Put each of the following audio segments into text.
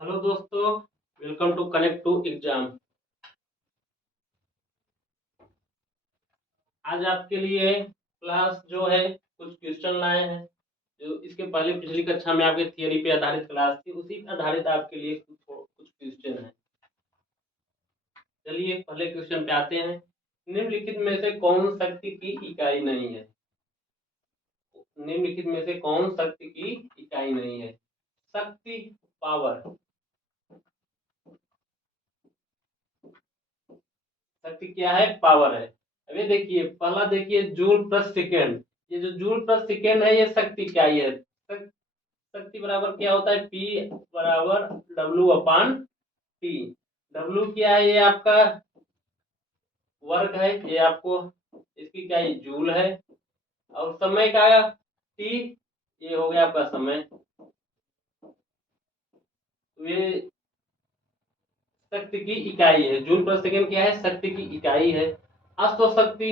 Hello दोस्तों, welcome to connect to exam. आज आपके लिए क्लास जो है कुछ क्वेश्चन लाए हैं। जो इसके पहले पिछली कक्षा में आपके थियरी पे आधारित क्लास थी, उसी पे आधारित आपके लिए कुछ क्वेश्चन है। चलिए पहले क्वेश्चन पे आते हैं। निम्नलिखित में से कौन शक्ति की इकाई नहीं है? निम्नलिखित में से कौन शक्ति की इकाई नहीं है? शक्ति, पावर। शक्ति क्या है? पावर है। अब ये देखिए, पहला देखिए जूल प्रति सेकेंड। ये जो जूल प्रति सेकेंड है, ये शक्ति क्या है? शक्ति बराबर क्या होता है? पी बराबर डब्ल्यू अपान टी। डब्ल्यू क्या है? ये आपका वर्क है, ये आपको इसकी क्या है? जूल है। और समय का टी, ये हो गया आपका समय। तो ये शक्ति की इकाई है। जूल प्रति सेकेंड क्या है? शक्ति की इकाई है। अश्व शक्ति,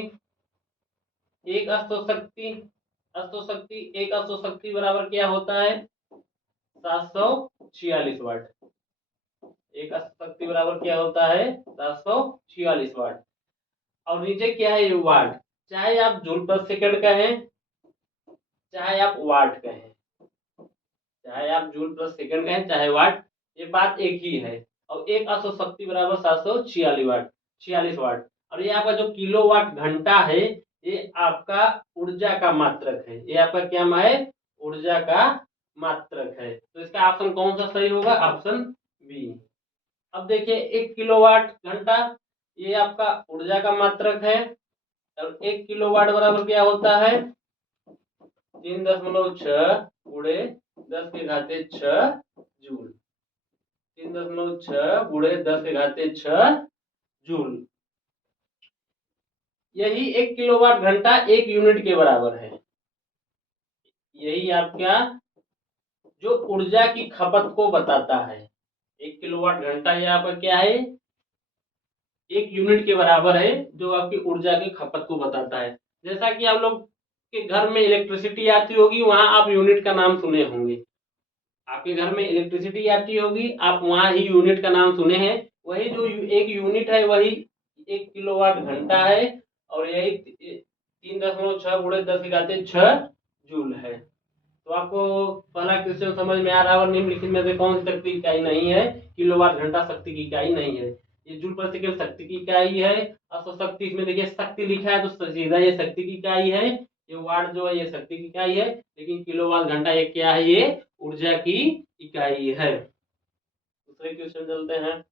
एक अश्व शक्ति, एक अश्व शक्ति बराबर क्या होता है? 746 वाट। एक अश्व शक्ति बराबर क्या होता है? 746 वाट। और नीचे क्या है? ये वाट। चाहे आप जूल पर सेकंड कहें, चाहे आप वाट कहें, चाहे आप जूल पर सेकंड कहें, चाहे वाट, ये बात एक ही है। और एक अश्व शक्ति बराबर 746 वाट, 46 वाट। और ये आपका जो किलोवाट घंटा है, ये आपका ऊर्जा का मात्रक है। ये आपका क्या है? ऊर्जा का मात्रक है। तो इसका ऑप्शन कौन सा सही होगा? Option B. अब देखिए 1 किलोवाट घंटा, ये आपका ऊर्जा का मात्रक है। और 1 किलोवाट बराबर क्या होता है? 3.6 गुणे 10 के घाते 6 जूल। 3.6 गुणे 10 के घाते 6 जूल। यही 1 किलोवाट घंटा 1 यूनिट के बराबर है। यही आपका जो ऊर्जा की खपत को बताता है। 1 किलोवाट घंटा ये आपका क्या है? 1 यूनिट के बराबर है, जो आपकी ऊर्जा की खपत को बताता है। जैसा कि आप लोग के घर में इलेक्ट्रिसिटी आती होगी, वहां आप यूनिट का नाम सुने होंगे। आपके घर में इलेक्ट्रिसिटी आती होगी, आप वहां ही यूनिट का नाम सुने हैं। वही जो एक यूनिट है, वही 1 किलोवाट घंटा है। और यही 3.6 गुणे 10 के घाते 6 जूल है। तो आपको पहला क्वेश्चन समझ में आ रहा है। और निम्नलिखित में से कौन सी शक्ति की इकाई नहीं है? किलोवाट घंटा शक्ति की इकाई नहीं है। ये जूल प्रति सेकंड शक्ति की इकाई है। अश्व शक्ति, इसमें देखिए शक्ति लिखा है तो सीधा ये शक्ति की इकाई है। ये वाट जो है ये शक्ति की इकाई है। लेकिन किलोवाट घंटा ये क्या है? ये ऊर्जा की इकाई है। दूसरे क्वेश्चन चलते हैं।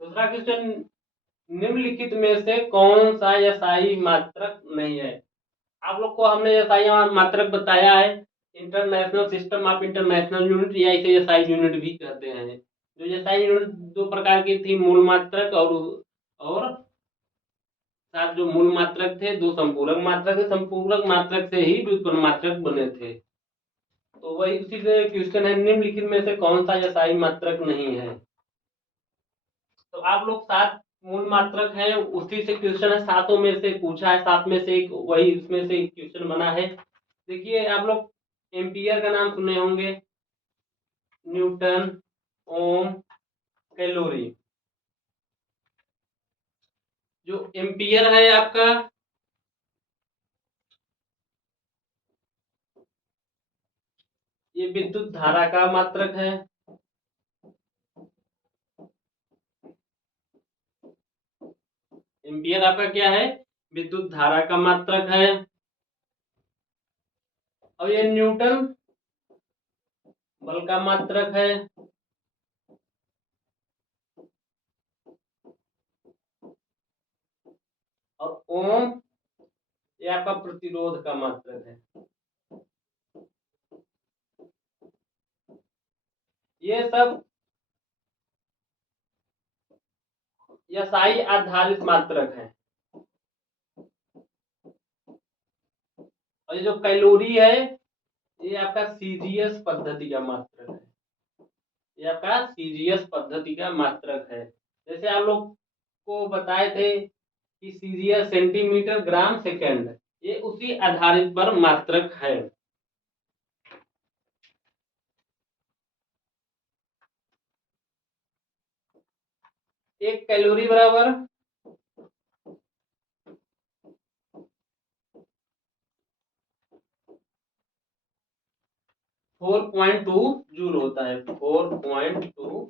दूसरा क्वेश्चन, निम्नलिखित में से कौन सा एसआई मात्रक नहीं है? आप लोग को हमने एसआई मात्रक बताया है। International system of international unit, या इसे एसआई यूनिट भी कहते हैं। जो एसआई यूनिट दो प्रकार की थी, मूल मात्रक और साथ जो मूल मात्रक थे, दो संपूरक मात्रक थे। संपूरक मात्रक से ही व्युत्पन्न मात्रक बने थे। तो वही उसी से क्वेश्चन है, निम्नलिखित में से कौन सा एसआई मात्रक नहीं है? तो आप लोग सात मूल मात्रक हैं, उसी से क्वेश्चन है। सातों में से पूछा है, सात में से एक, वही उसमें से एक क्वेश्चन बना है। देखिए आप लोग एम्पियर का नाम सुने होंगे, न्यूटन, ओम, कैलोरी। जो एम्पियर है आपका, ये विद्युत धारा का मात्रक है। एम्पियर आपका क्या है? विद्युत धारा का मात्रक है। और ये न्यूटन बल का मात्रक है। और ओम ये आपका प्रतिरोध का मात्रक है। ये सब एसआई आधारित मात्रक है। और ये जो कैलोरी है ये आपका सीजीएस पद्धति का मात्रक है। ये आपका सीजीएस पद्धति का मात्रक है। जैसे आप लोग को बताए थे कि सीजीएस सेंटीमीटर ग्राम सेकंड, ये उसी आधारित पर मात्रक है। एक कैलोरी बराबर 4.2 जूल होता है। 4.2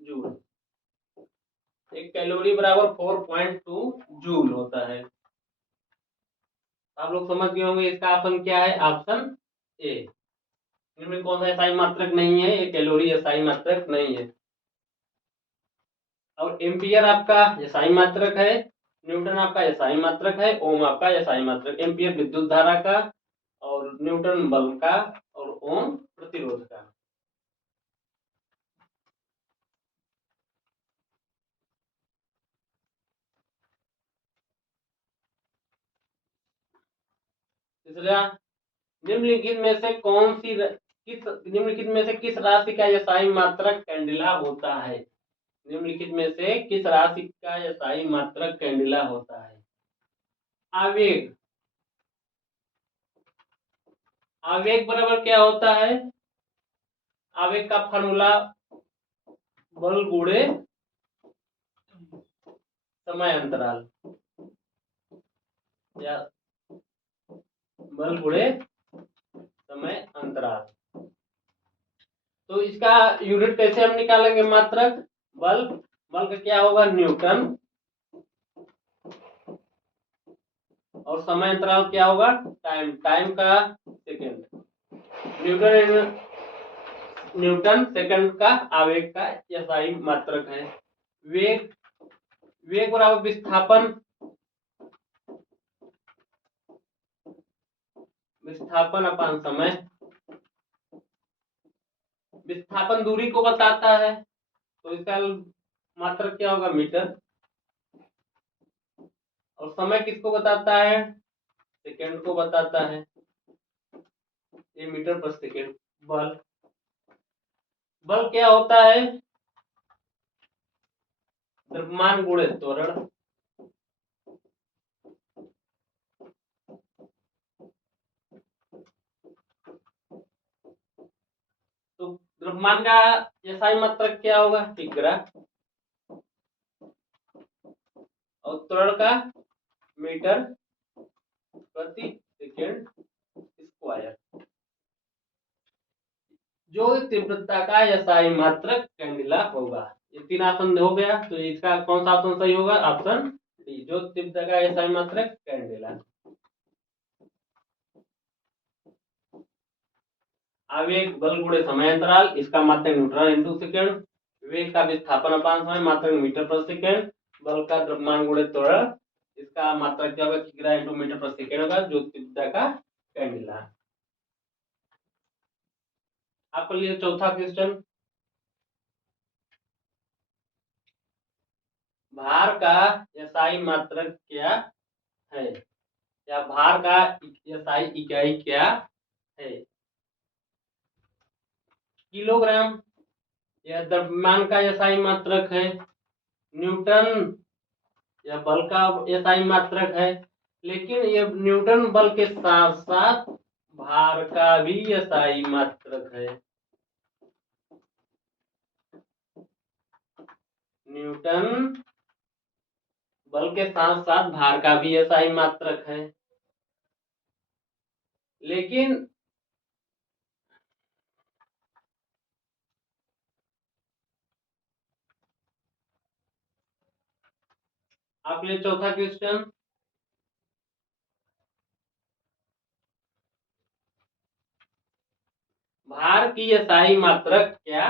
जूल। एक कैलोरी बराबर 4.2 जूल होता है। आप लोग समझ गए होंगे इसका ऑप्शन क्या है, ऑप्शन ए। इनमें कौन सा एसआई मात्रक नहीं है, ये कैलोरी एसआई मात्रक नहीं है। और एम्पियर आपका एसआई मात्रक है, न्यूटन आपका एसआई मात्रक है, ओम आपका एसआई मात्रक। एम्पियर विद्युत धारा का और न्यूटन बल का और ओम प्रतिरोध का। तीसरा, निम्नलिखित में से कौन सी किस निम्नलिखित में से किस राशि का एसआई मात्रक कैंडिला होता है। निम्नलिखित में से किस राशि का एसआई मात्रक कैंडिला होता है। आवेग। आवेग बराबर क्या होता है, आवेग का फॉर्मूला बल गुणे समय अंतराल, या बल गुणे समय अंतराल। तो इसका यूनिट कैसे हम निकालेंगे, मात्रक बल, बल का क्या होगा न्यूटन, और समय अंतराल क्या होगा टाइम, टाइम का सेकंड। न्यूटन न्यूटन सेकंड का आवेग का एसआई मात्रक है। वेग, वेग बराबर विस्थापन, विस्थापन अपान समय। विस्थापन दूरी को बताता है, तो इसका मात्रक क्या होगा मीटर। और समय किसको बताता है, सेकंड को बताता है, ये मीटर पर सेकंड। बल, बल क्या होता है, द्रव्यमान गुणे त्वरण। तो द्रव्यमान का एसआई मात्रक क्या होगा टिग्रा, और त्वरण का मीटर प्रति सेकंड स्क्वायर। जो तीव्रता का एसआई मात्रक कैंडिला होगा। ये तीन ऑप्शन हो गया, तो इसका कौन सा ऑप्शन सही होगा, ऑप्शन डी, जो तीव्रता का एसआई मात्रक कैंडिला। आवेग बल गुणे समय अंतराल, इसका मात्रक न्यूटन इंटू सेकंड। वेग का विस्थापन अपान समय, मात्रक मीटर पर सेकंड। बल का द्रव्यमान गुणे त्वरण, इसका मात्रक क्या होगा किग्रा इंटू मीटर पर सेकंड होगा, जो तीव्रता का कैंडिला। आपके लिए चौथा क्वेश्चन, भार का एसआई मात्रक क्या है, या भार का एसआई इकाई क्या है। किलोग्राम, यह द्रव्यमान का एसआई मात्रक है। न्यूटन, यह बल का एसआई मात्रक है। लेकिन ये न्यूटन बल के साथ साथ भार का भी एसआई मात्रक है। न्यूटन बल के साथ साथ भार का भी एसआई मात्रक है। लेकिन आपके लिए चौथा क्वेश्चन, भार की एसआई मात्रक क्या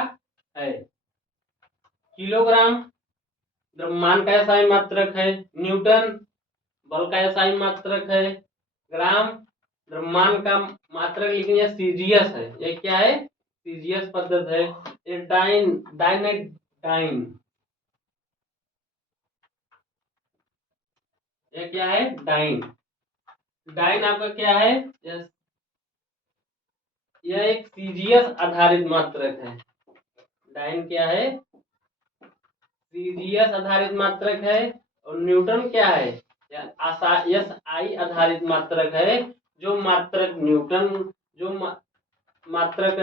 है। किलोग्राम द्रव्यमान का एसआई मात्रक है। न्यूटन बल का एसआई मात्रक है। ग्राम द्रव्यमान का मात्रक, लेकिन यह सीजीएस है। ये क्या है, सीजीएस पद्धति है। ये डाइन डाइन डाइन, ये क्या है डाइन। डाइन आपका क्या है? यह एक सीजीएस आधारित मात्रक है। डाइन क्या है? सीजीएस आधारित मात्रक है। और न्यूटन क्या है? एस आई आधारित मात्रक है। जो मात्रक न्यूटन, जो मात्रक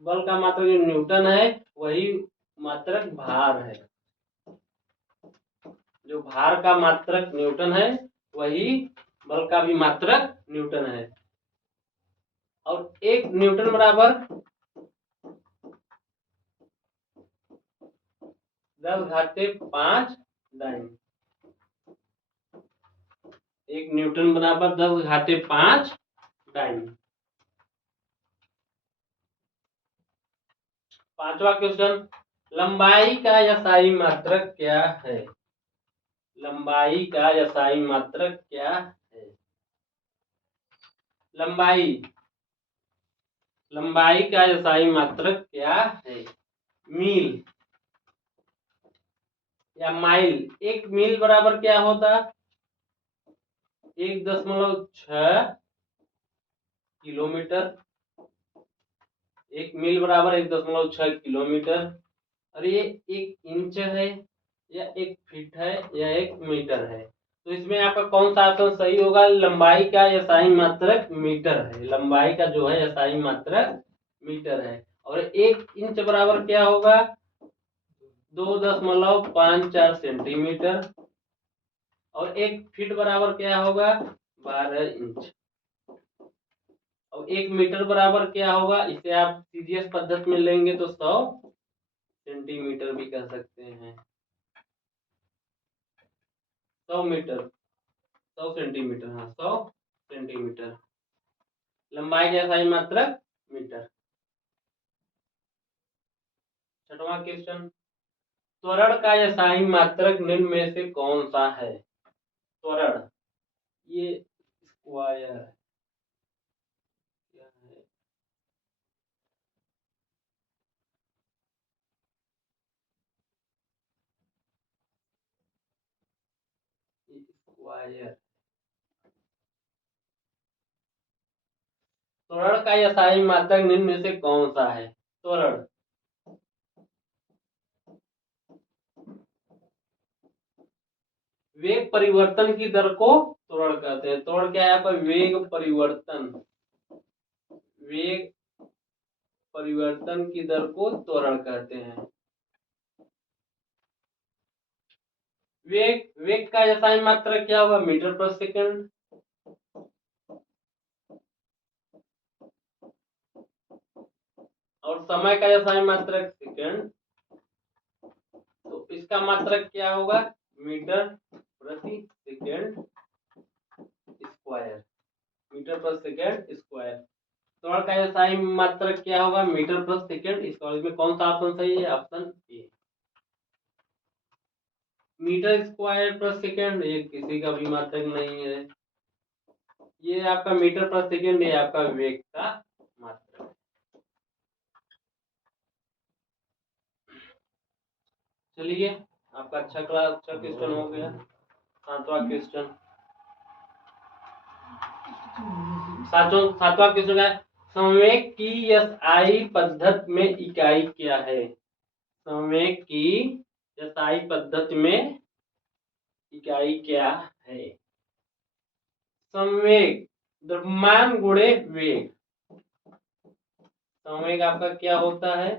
बल का मात्रक जो न्यूटन है, वही मात्रक भार है। जो भार का मात्रक न्यूटन है, वही बल का भी मात्रक न्यूटन है। और एक न्यूटन बराबर 10⁵ डाइन। एक न्यूटन बराबर 10⁵ डाइन। पांचवा क्वेश्चन, लंबाई का एसआई मात्रक क्या है? लंबाई का एसआई मात्रक क्या है? लंबाई का एसआई मात्रक क्या है? मील या माइल। एक मील बराबर क्या होता? 1.6 किलोमीटर। एक मील बराबर 1.6 किलोमीटर। और ये एक इंच है, या एक फीट है, या एक मीटर है। तो इसमें आपका कौन सा ऑप्शन सही होगा? लंबाई का एसआई मात्रक मीटर है। लंबाई का जो है एसआई मात्रक मीटर है। और एक इंच बराबर क्या होगा? 2.54 सेंटीमीटर। और एक फीट बराबर क्या होगा? 12 इंच। और एक मीटर बराबर क्या होगा? इसे आप सीजीएस पद्धति में लेंगे तो 100 सेंटीमीटर भी कह सकते हैं। 100 मीटर, 100 सेंटीमीटर, हाँ 100 सेंटीमीटर। लंबाई का एसआई मात्रक मीटर। छठवां क्वेश्चन, त्वरण का एसआई मात्रक निम्न में से कौन सा है? त्वरण, ये स्क्वायर क्या है? स्क्वायर। त्वरण का एसआई मात्रक निम्न में से कौन सा है? त्वरण, वेग परिवर्तन की दर को त्वरण कहते हैं। त्वरण क्या है आपका? वेग परिवर्तन, वेग परिवर्तन की दर को त्वरण कहते हैं। वेग, वेग का एसआई मात्रक क्या होगा? मीटर पर सेकंड। और समय का एसआई मात्रक सेकंड। तो इसका मात्रक क्या होगा? मीटर प्रति सेकंड स्क्वायर। मीटर पर सेकंड स्क्वायर। त्वरण का एसआई मात्रक क्या होगा? मीटर पर सेकंड स्क्वायर। में कौन सा ऑप्शन सही है? Option A. मीटर स्क्वायर पर सेकंड ये किसी का भी मात्रक नहीं है। ये आपका मीटर पर सेकंड, ये आपका वेग का मात्रक है। चलिए, आपका अच्छा क्वेश्चन हो गया। सातवां क्वेश्चन, सातवां क्वेश्चन है, संवेग की एसआई पद्धति में इकाई क्या है? संवेग की एसआई पद्धति में इकाई क्या है? संवेग, द्रव्यमान गुणे वेग। संवेग आपका क्या होता है?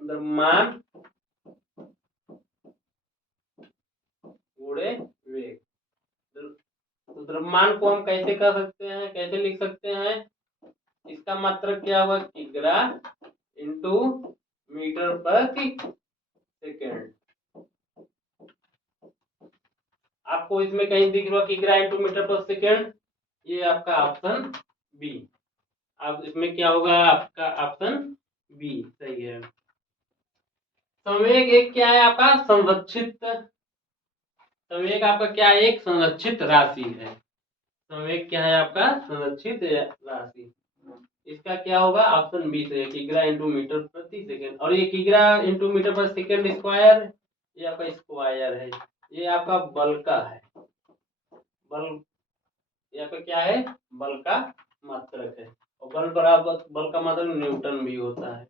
द्रव्यमान गुणे वेग। तो द्रव्यमान को हम कैसे कर सकते हैं, कैसे लिख सकते हैं? इसका मात्रक क्या होगा? किग्रा इंटू मीटर प्रति सेकेंड। आपको इसमें कहीं दिख रहा है किग्रा इंटू मीटर पर सेकेंड? ये आपका ऑप्शन बी। अब इसमें क्या होगा? आपका ऑप्शन बी सही है। संवेग एक क्या है आपका? संरक्षित। संवेग आपका क्या है? एक संरक्षित राशि है। संवेग क्या है आपका? संरक्षित राशि। इसका क्या होगा? ऑप्शन बी से किग्रा इंटू मीटर प्रति सेकेंड। और ये किग्रा इंटू मीटर पर सेकेंड स्क्वायर, ये आपका स्क्वायर है, ये आपका बल का है, बल यहाँ पे क्या है, बल का मात्रक है। और बल बराबर, बल का मात्रक न्यूटन भी होता है,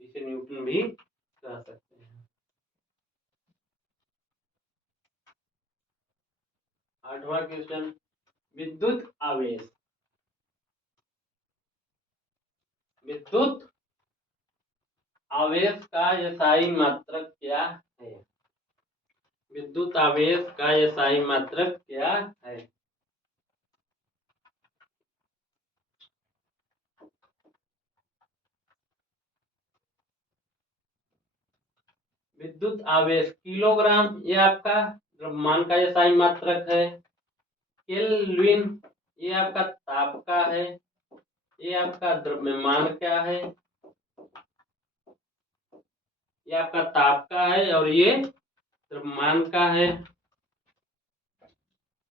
इसे न्यूटन भी कह सकते हैं। 8वां क्वेश्चन, विद्युत आवेश। विद्युत आवेश का SI मात्रक क्या है? विद्युत आवेश का SI मात्रक क्या है? विद्युत आवेश किलोग्राम, ये आपका द्रव्यमान का SI मात्रक है। केल्विन, ये आपका ताप का है। ये आपका द्रव्यमान क्या है, ये आपका ताप का है और ये द्रव्यमान का है।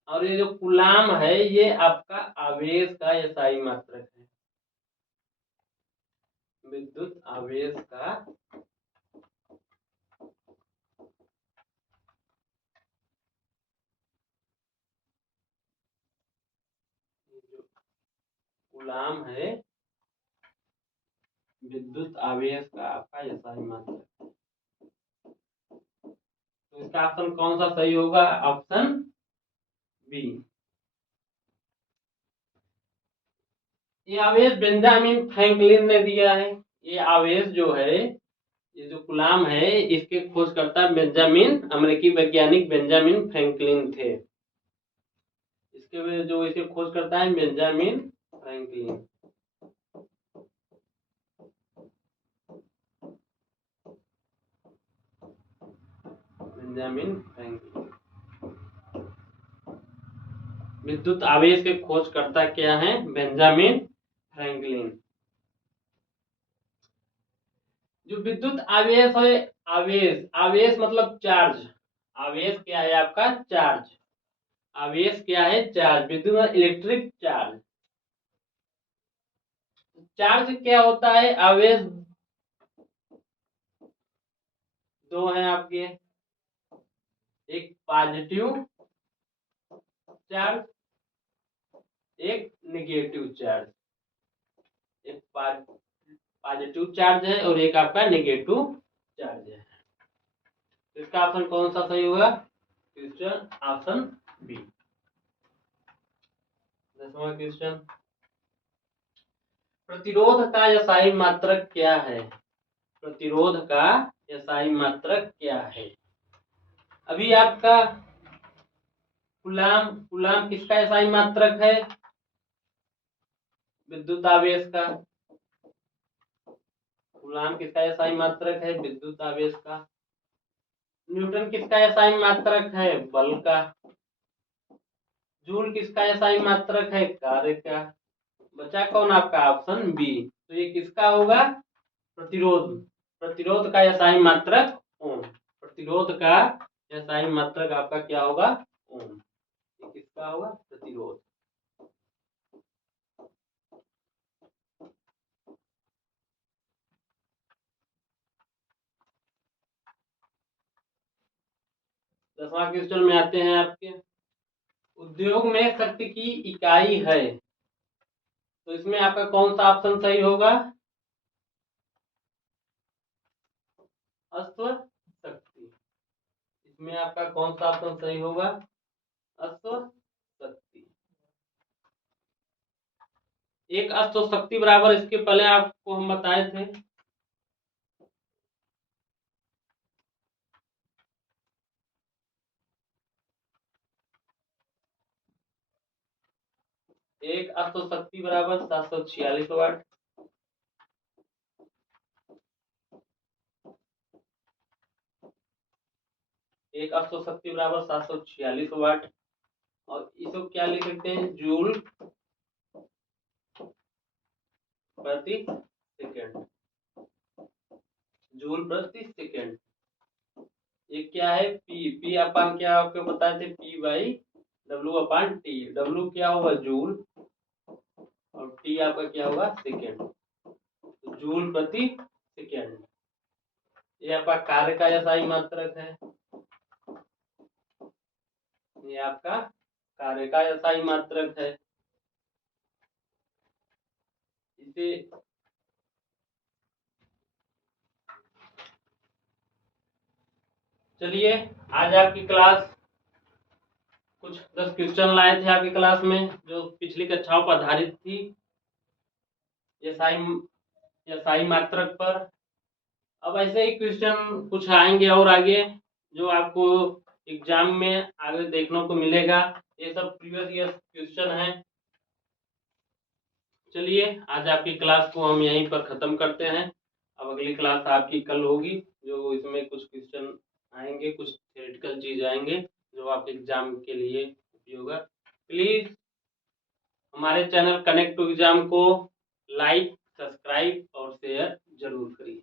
और ये जो कूलाम है ये आपका आवेश का SI मात्रक है। विद्युत आवेश का जो कूलाम है, विद्युत आवेश का आपका SI मात्रक। तो इसका ऑप्शन कौन सा सही होगा? Option B. ये आवेश बेंजामिन फ्रैंकलिन ने दिया है। ये आवेश जो है, ये जो कूलाम है, इसके खोजकर्ता बेंजामिन, अमेरिकी वैज्ञानिक बेंजामिन फ्रैंकलिन थे। इसके जो इसे खोज करता है बेंजामिन फ्रैंकलिन। Benjamin Franklin. विद्युत आवेश के खोजकर्ता क्या हैं? Benjamin Franklin. जो विद्युत आवेश है, आवेश, आवेश मतलब चार्ज। आवेश क्या है आपका? चार्ज। आवेश क्या है? चार्ज। विद्युत इलेक्ट्रिक चार्ज। चार्ज क्या होता है? आवेश दो हैं आपके, एक पॉजिटिव चार्ज, एक नेगेटिव चार्ज। एक पॉजिटिव चार्ज है और एक आपका नेगेटिव चार्ज है। तो इसका ऑप्शन कौन सा सही होगा? Question option B. 10वां क्वेश्चन, प्रतिरोध का SI मात्रक क्या है? प्रतिरोध का SI मात्रक क्या है? अभी आपका कूलाम, कूलाम किसका SI मात्रक है? विद्युत आवेश का। कूलाम किसका SI मात्रक है? विद्युत आवेश का। न्यूटन किसका SI मात्रक है? बल का। जूल किसका SI मात्रक है? कार्य का। बचा कौन आपका? Option B. तो ये किसका होगा? प्रतिरोध। प्रतिरोध का SI मात्रक ओम। प्रतिरोध का SI मात्रक आपका क्या होगा? ओम। ये किसका होगा? प्रतिरोध। दसवां क्वेश्चन में आते हैं आपके, उद्योग में शक्ति की इकाई है, तो इसमें आपका कौन सा ऑप्शन सही होगा? अश्व शक्ति। इसमें आपका कौन सा ऑप्शन सही होगा? अश्व शक्ति। एक अश्व शक्ति बराबर, इसके पहले आपको हम बताए थे, एक अश्व शक्ति बराबर 746 वाट। एक अश्व शक्ति बराबर 746 वाट। और इसको क्या लिख सकते हैं? जूल प्रति सेकेंड। जूल प्रति सेकेंड। ये क्या है? पी। पी अपन क्या आपको बताए थे? P by W upon T. W क्या होगा? जूल। और टी आपका क्या होगा? सेकेंड। तो जूल प्रति सेकेंड। ये आपका कार्य का एसआई मात्रक है, ये आपका कार्य का एसआई मात्रक है। इसे चलिए आज आपकी क्लास कुछ 10 क्वेश्चन लाए थे आपकी क्लास में जो पिछली कक्षाओं पर आधारित थी एसआई मात्रक पर। अब ऐसे ही क्वेश्चन कुछ आएंगे और आगे जो आपको एग्जाम में आगे देखने को मिलेगा। ये सब प्रीवियस ईयर क्वेश्चन है। चलिए आज आपकी क्लास को हम यहीं पर खत्म करते हैं। अब अगली क्लास आपकी कल होगी जो इसमें कुछ क्वेश्चन आएंगे, कुछ थ्योरेटिकल चीज आएंगे जो आपके एग्जाम के लिए उपयोग है। प्लीज हमारे चैनल कनेक्ट टू एग्जाम को लाइक, सब्सक्राइब और शेयर जरूर करिए।